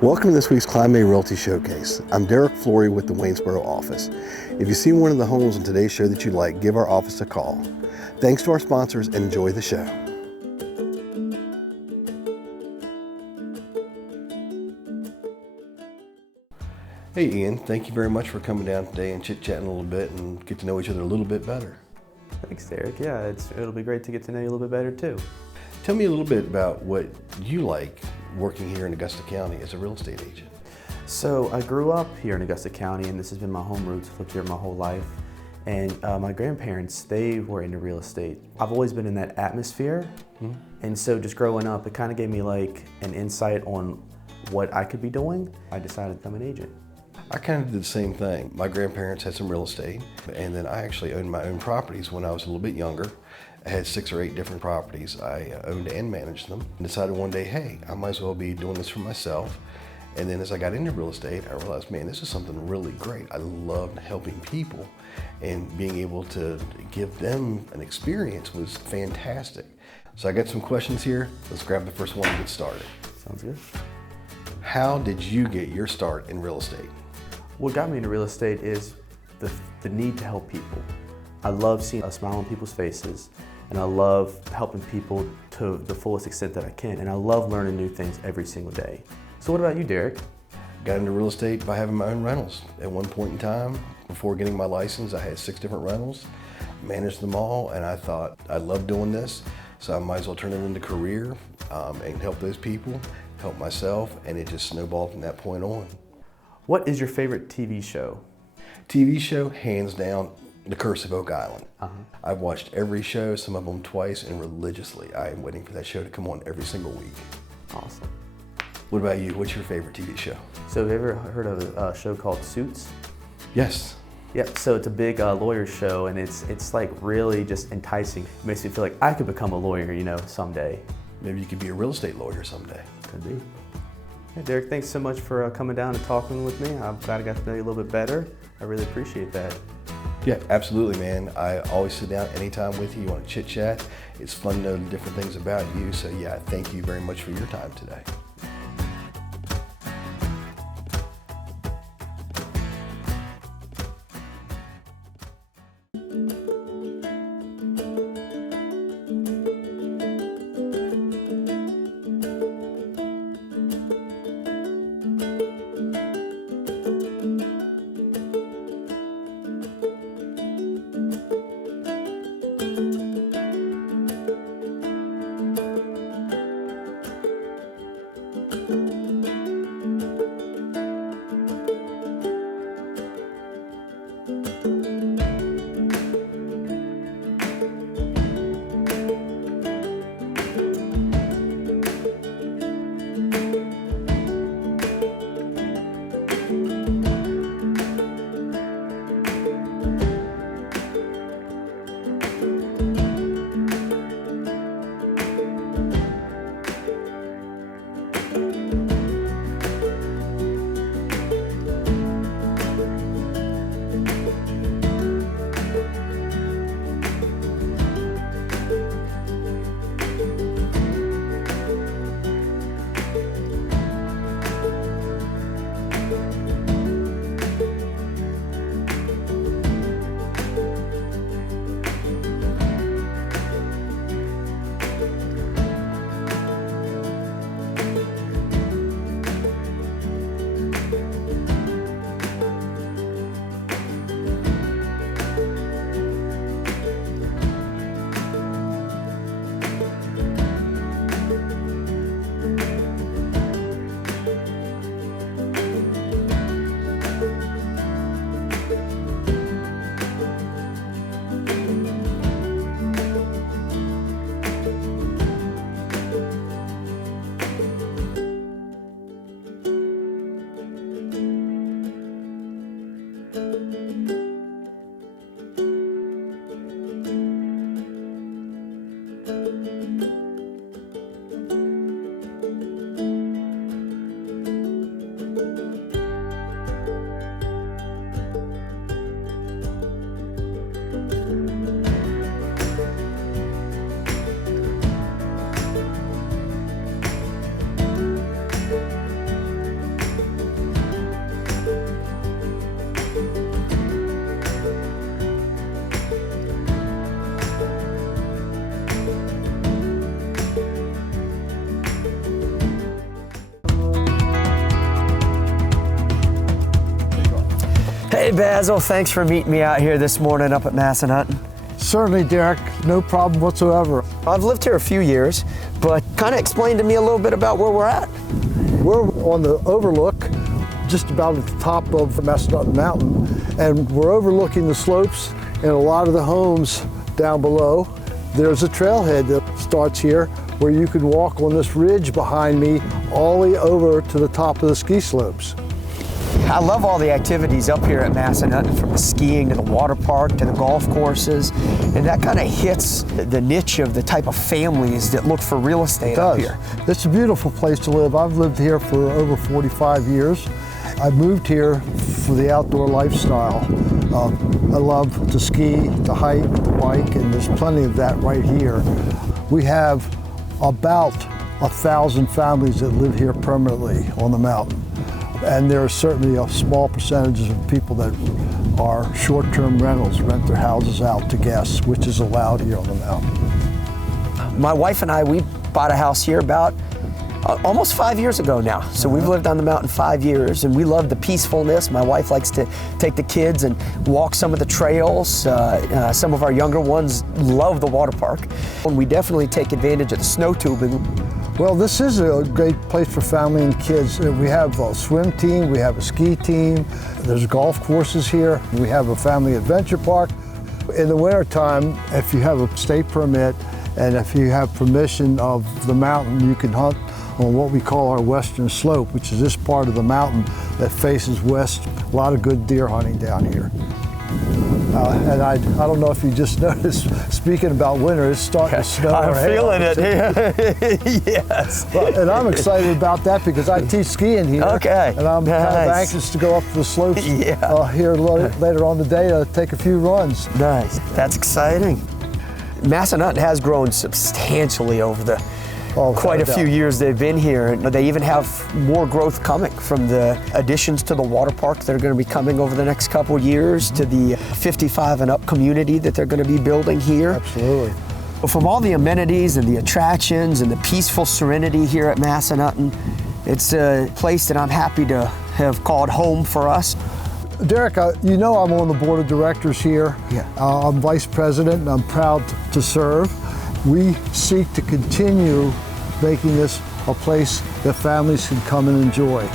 Welcome to this week's Kline Realty Showcase. I'm Derek Florey with the Waynesboro office. If you see one of the homes on today's show that you like, give our office a call. Thanks to our sponsors and enjoy the show. Hey Ian, thank you very much for coming down today and chit-chatting a little bit and get to know each other a little bit better. Thanks, Derek. Yeah, it'll be great to get to know you a little bit better too. Tell me a little bit about what you like working here in Augusta County as a real estate agent. So I grew up here in Augusta County, and this has been my home roots. I've lived here my whole life. And my grandparents, they were into real estate. I've always been in that atmosphere. And so just growing up, it kind of gave me like an insight on what I could be doing. I decided to become an agent. I kind of did the same thing. My grandparents had some real estate, and then I actually owned my own properties when I was a little bit younger. I had 6 or 8 different properties. I owned and managed them. And decided one day, hey, I might as well be doing this for myself. And then as I got into real estate, I realized, man, this is something really great. I loved helping people, and being able to give them an experience was fantastic. So I got some questions here. Let's grab the first one and get started. Sounds good. How did you get your start in real estate? What got me into real estate is the need to help people. I love seeing a smile on people's faces, and I love helping people to the fullest extent that I can, and I love learning new things every single day. So what about you, Derek? Got into real estate by having my own rentals. At one point in time, before getting my license, I had 6 different rentals, managed them all, and I thought I love doing this, so I might as well turn it into a career and help those people, help myself, and it just snowballed from that point on. What is your favorite TV show? TV show, hands down, The Curse of Oak Island. I've watched every show, some of them twice, and religiously. I am waiting for that show to come on every single week. Awesome. What about you? What's your favorite TV show? So have you ever heard of a show called Suits? Yes. Yep, so it's a big lawyer show, and it's like really just enticing. It makes me feel like I could become a lawyer, someday. Maybe you could be a real estate lawyer someday. Could be. Hey, Derek, thanks so much for coming down and talking with me. I'm glad I got to know you a little bit better. I really appreciate that. Yeah, absolutely, man. I always sit down anytime with you. You want to chit chat. It's fun to know different things about you. So yeah, thank you very much for your time today. Hey Basil, thanks for meeting me out here this morning up at Massanutten. Certainly, Derek, no problem whatsoever. I've lived here a few years, but kind of explain to me a little bit about where we're at. We're on the overlook, just about at the top of Massanutten Mountain, and we're overlooking the slopes and a lot of the homes down below. There's a trailhead that starts here where you can walk on this ridge behind me all the way over to the top of the ski slopes. I love all the activities up here at Massanutten, from the skiing to the water park to the golf courses, and that kind of hits the niche of the type of families that look for real estate up here. It's a beautiful place to live. I've lived here for over 45 years. I moved here for the outdoor lifestyle. I love to ski, to hike, to bike, and there's plenty of that right here. We have about 1,000 families that live here permanently on the mountain. And there are certainly a small percentage of people that are short-term rentals, rent their houses out to guests, which is allowed here on the mountain. My wife and I, we bought a house here about almost 5 years ago now. So we've lived on the mountain 5 years, and we love the peacefulness. My wife likes to take the kids and walk some of the trails. Some of our younger ones love the water park. And we definitely take advantage of the snow tubing. Well, this is a great place for family and kids. We have a swim team, we have a ski team, there's golf courses here, we have a family adventure park. In the wintertime, if you have a state permit and if you have permission of the mountain, you can hunt on what we call our western slope, which is this part of the mountain that faces west. A lot of good deer hunting down here. And I don't know if you just noticed, speaking about winter, it's starting to snow. I'm feeling it. Yes. Well, and I'm excited about that because I teach skiing here. Okay. And I'm kind of anxious to go up the slopes here later on today to take a few runs. Nice. That's exciting. Massanutten has grown substantially over the quite a few years they've been here. They even have more growth coming from the additions to the water park that are going to be coming over the next couple of years, to the 55 and up community that they're going to be building here. Absolutely. From all the amenities and the attractions and the peaceful serenity here at Massanutten, it's a place that I'm happy to have called home for us. Derek, you know I'm on the board of directors here. Yeah. I'm vice president and I'm proud to serve. We seek to continue making this a place that families can come and enjoy.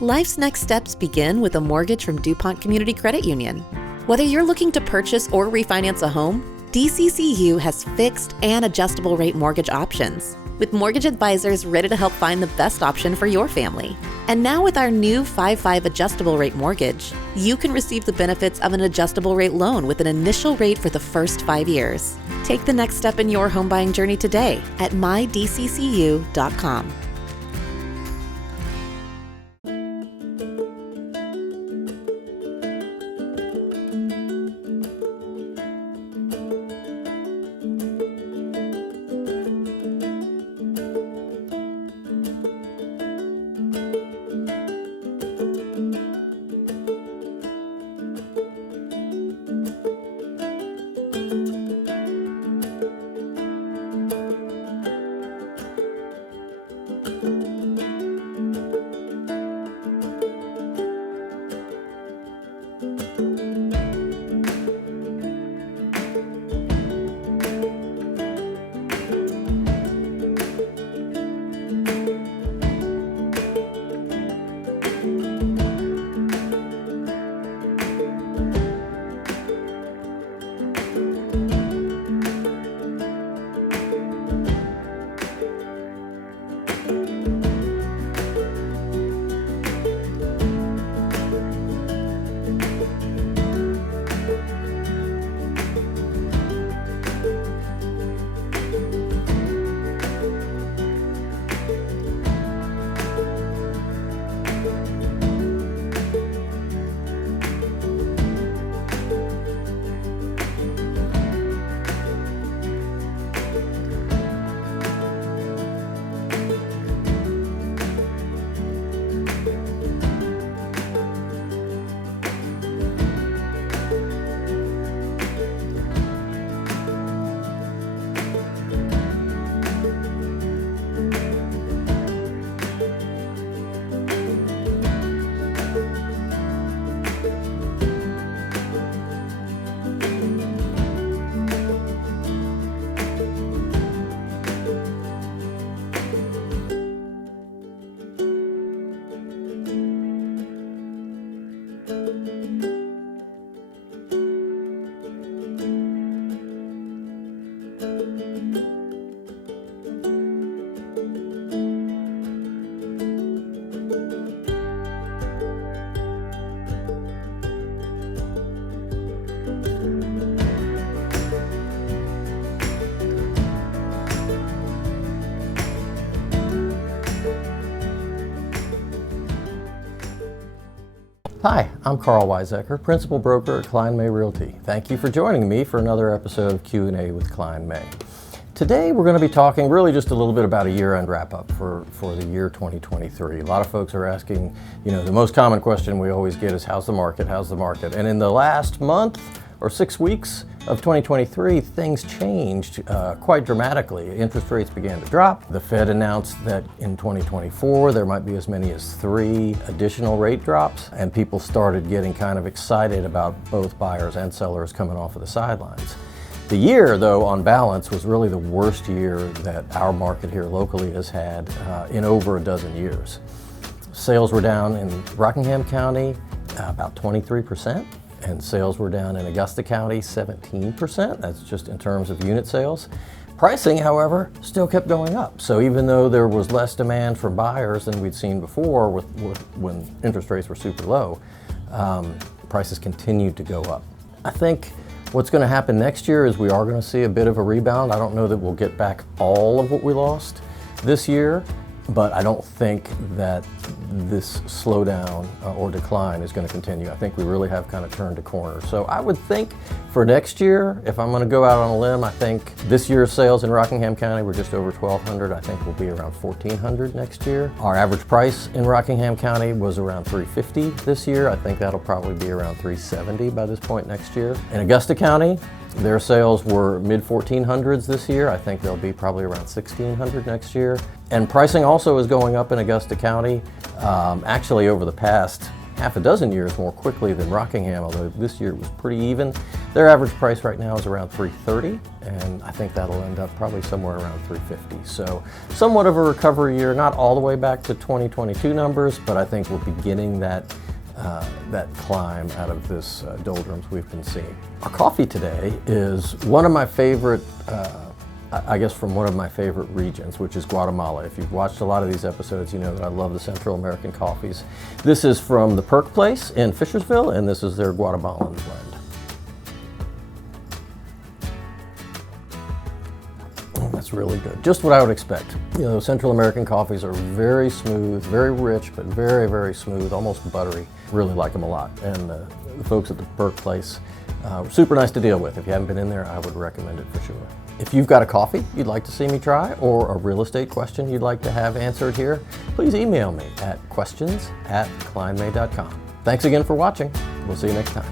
Life's next steps begin with a mortgage from DuPont Community Credit Union. Whether you're looking to purchase or refinance a home, DCCU has fixed and adjustable rate mortgage options, with mortgage advisors ready to help find the best option for your family. And now with our new 5/5 adjustable rate mortgage, you can receive the benefits of an adjustable rate loan with an initial rate for the first 5 years. Take the next step in your home buying journey today at mydccu.com. Hi, I'm Karl Waizecker, Principal Broker at Kline Realty. Thank you for joining me for another episode of Q&A with Kline. Today we're going to be talking really just a little bit about a year-end wrap-up for the year 2023. A lot of folks are asking, the most common question we always get is, how's the market? How's the market? And in the last month or 6 weeks of 2023, things changed quite dramatically. Interest rates began to drop. The Fed announced that in 2024 there might be as many as 3 additional rate drops, and people started getting kind of excited about both buyers and sellers coming off of the sidelines. The year, though, on balance, was really the worst year that our market here locally has had in over a dozen years. Sales were down in Rockingham County about 23%, and sales were down in Augusta County 17%. That's just in terms of unit sales. Pricing, however, still kept going up. So even though there was less demand from buyers than we'd seen before when interest rates were super low, prices continued to go up. I think what's going to happen next year is we are going to see a bit of a rebound. I don't know that we'll get back all of what we lost this year, but I don't think that this slowdown or decline is going to continue. I think we really have kind of turned a corner. So I would think for next year, if I'm going to go out on a limb, I think this year's sales in Rockingham County were just over 1,200. I think we'll be around 1,400 next year. Our average price in Rockingham County was around $350 this year. I think that'll probably be around $370 by this point next year. In Augusta County, their sales were mid-1400s this year. I think they'll be probably around 1,600 next year. And pricing also is going up in Augusta County, actually over the past half a dozen years more quickly than Rockingham, although this year was pretty even. Their average price right now is around $330, and I think that'll end up probably somewhere around $350. So somewhat of a recovery year, not all the way back to 2022 numbers, but I think we're beginning that climb out of this doldrums we've been seeing. Our coffee today is one of my favorite, I guess from one of my favorite regions, which is Guatemala. If you've watched a lot of these episodes, you know that I love the Central American coffees. This is from the Perk Place in Fishersville, and this is their Guatemalan blend. That's really good. Just what I would expect. Central American coffees are very smooth, very rich, but very, very smooth, almost buttery. Really like them a lot. And the folks at the Perk Place, super nice to deal with. If you haven't been in there, I would recommend it for sure. If you've got a coffee you'd like to see me try, or a real estate question you'd like to have answered here, please email me at questions@klineme.com. Thanks again for watching. We'll see you next time.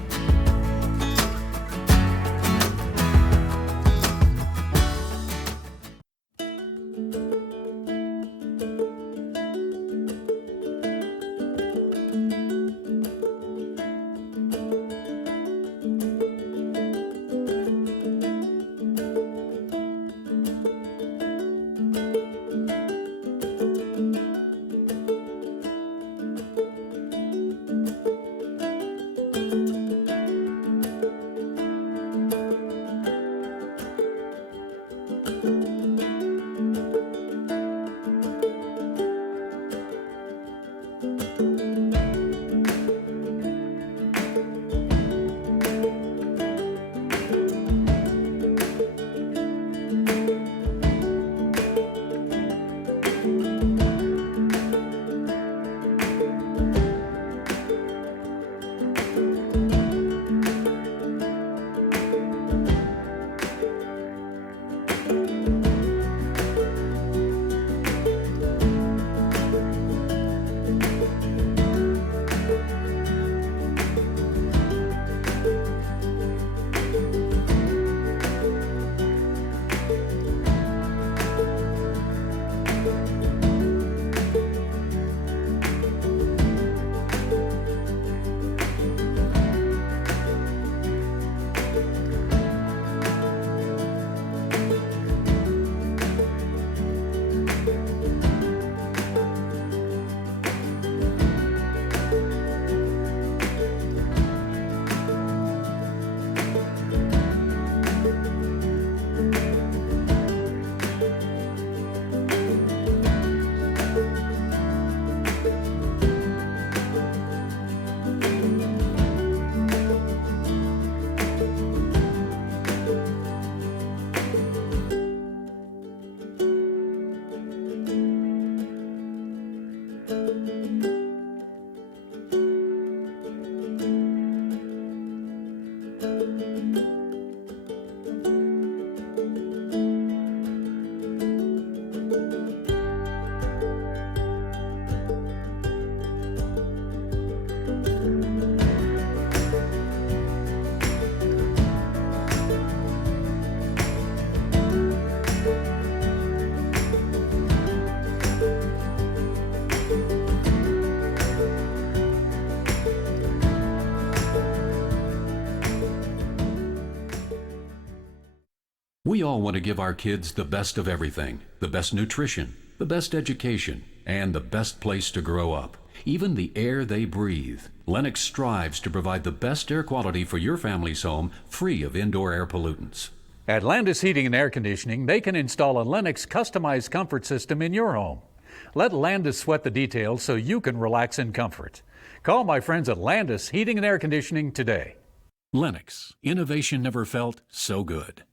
We all want to give our kids the best of everything, the best nutrition, the best education, and the best place to grow up, even the air they breathe. Lennox strives to provide the best air quality for your family's home, free of indoor air pollutants. At Landis Heating and Air Conditioning, they can install a Lennox customized comfort system in your home. Let Landis sweat the details so you can relax in comfort. Call my friends at Landis Heating and Air Conditioning today. Lennox, innovation never felt so good.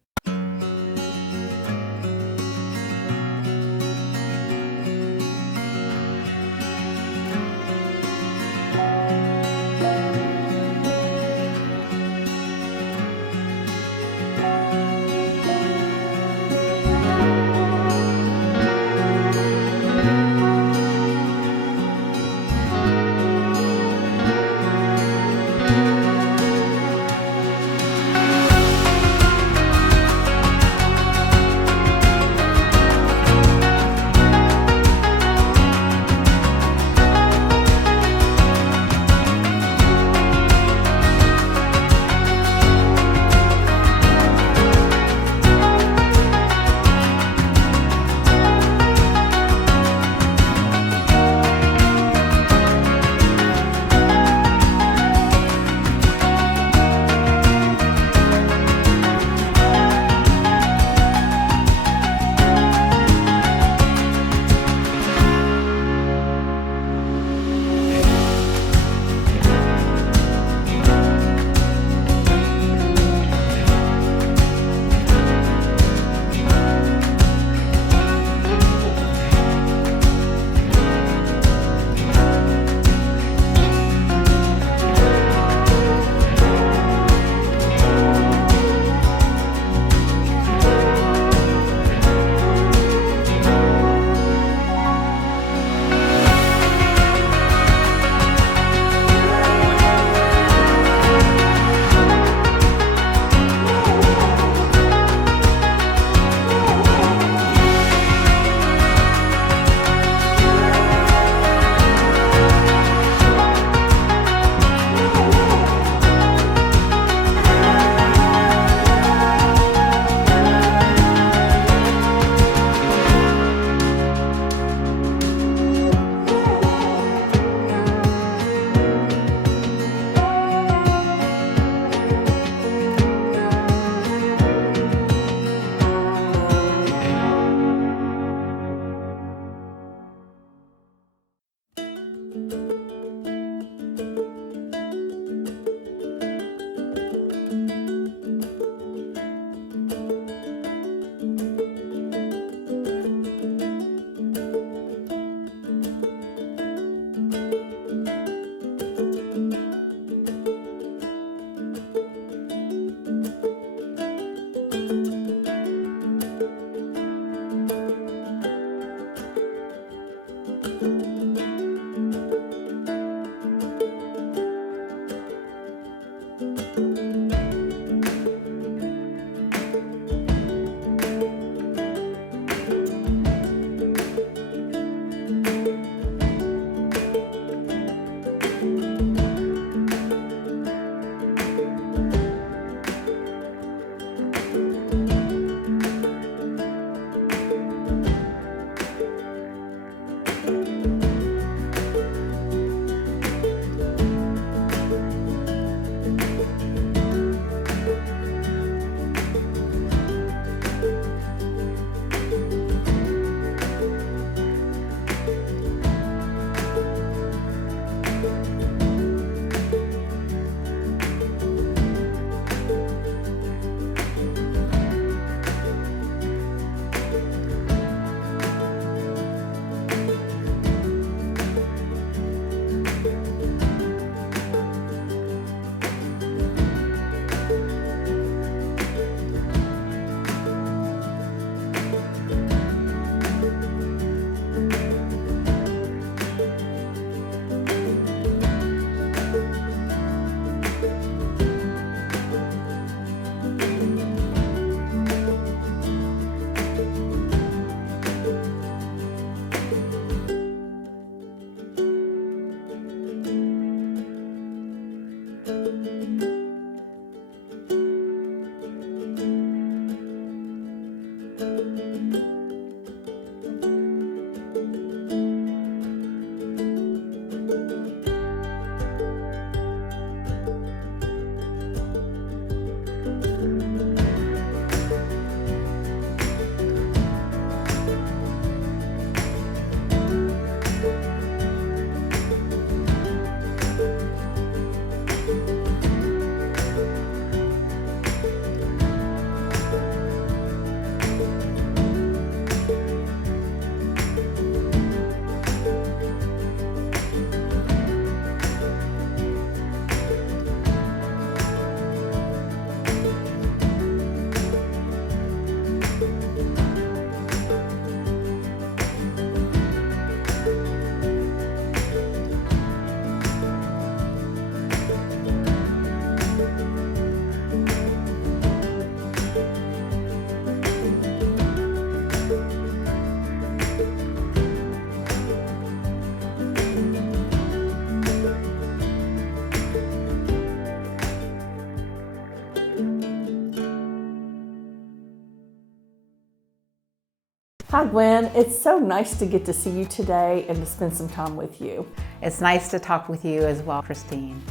Hi Gwen, it's so nice to get to see you today and to spend some time with you. It's nice to talk with you as well, Christine.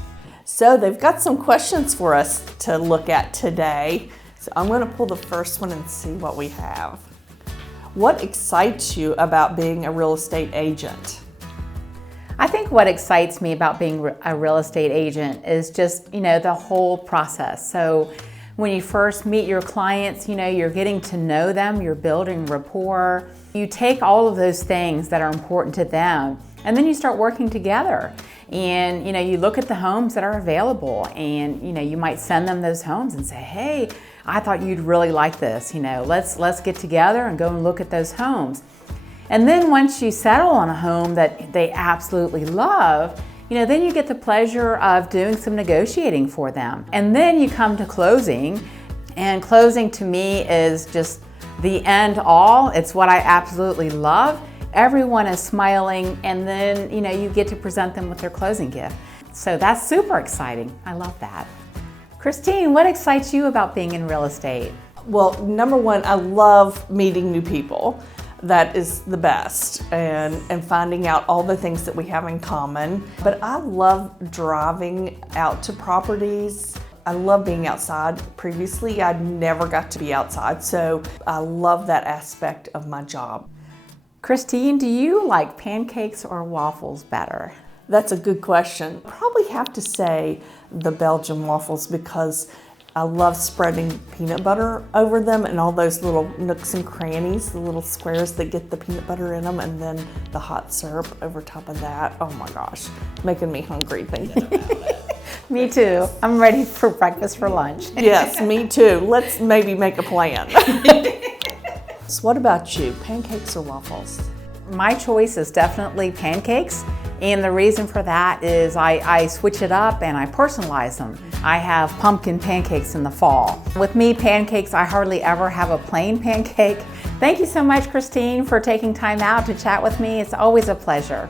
So they've got some questions for us to look at today. So I'm going to pull the first one and see what we have. What excites you about being a real estate agent? I think what excites me about being a real estate agent is just, the whole process. So when you first meet your clients, you're getting to know them, you're building rapport. You take all of those things that are important to them, and then you start working together. And you look at the homes that are available, and you might send them those homes and say, hey, I thought you'd really like this. Let's get together and go and look at those homes. And then once you settle on a home that they absolutely love, then you get the pleasure of doing some negotiating for them. And then you come to closing, and closing to me is just the end all. It's what I absolutely love. Everyone is smiling, and then you get to present them with their closing gift. So that's super exciting. I love that. Christine, what excites you about being in real estate? Well, number one, I love meeting new people. That is the best, and finding out all the things that we have in common. But I love driving out to properties. I love being outside. Previously, I never got to be outside, so I love that aspect of my job. Christine, do you like pancakes or waffles better? That's a good question. Probably have to say the Belgian waffles, because I love spreading peanut butter over them and all those little nooks and crannies, the little squares that get the peanut butter in them, and then the hot syrup over top of that. Oh my gosh, making me hungry thinking about it. Me too. I'm ready for breakfast for lunch. Yes, me too. Let's maybe make a plan. So what about you, pancakes or waffles? My choice is definitely pancakes, and the reason for that is I switch it up and I personalize them. I have pumpkin pancakes in the fall. With me, pancakes, I hardly ever have a plain pancake. Thank you so much, Christine, for taking time out to chat with me. It's always a pleasure.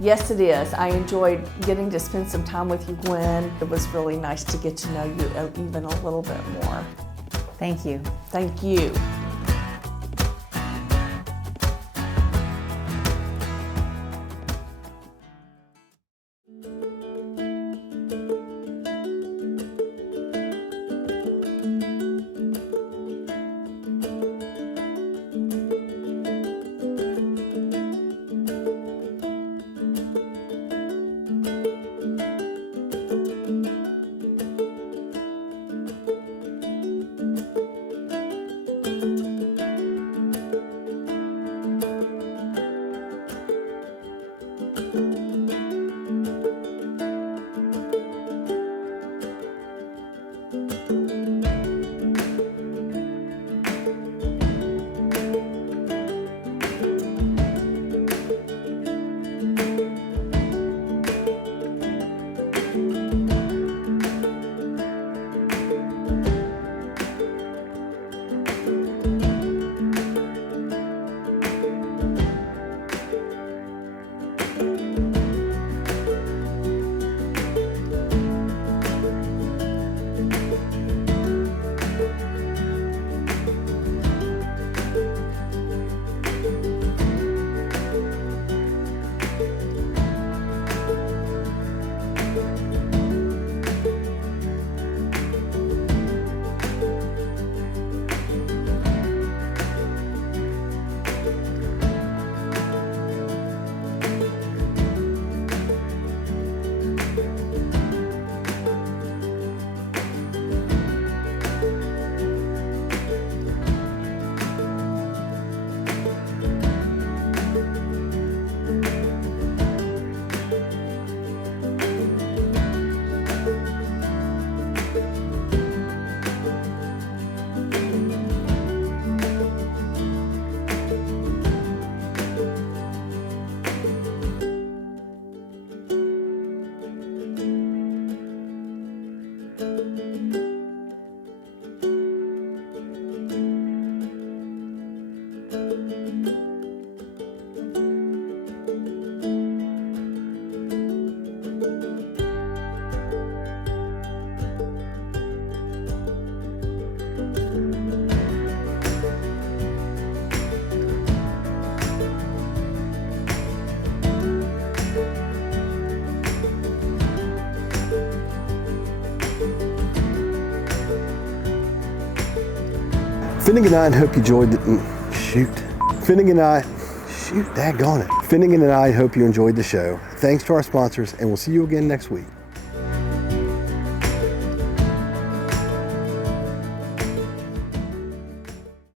Yes, it is. I enjoyed getting to spend some time with you, Gwen. It was really nice to get to know you even a little bit more. Thank you. Thank you. Finnegan and I hope you enjoyed Finnegan and I hope you enjoyed the show. Thanks to our sponsors, and we'll see you again next week.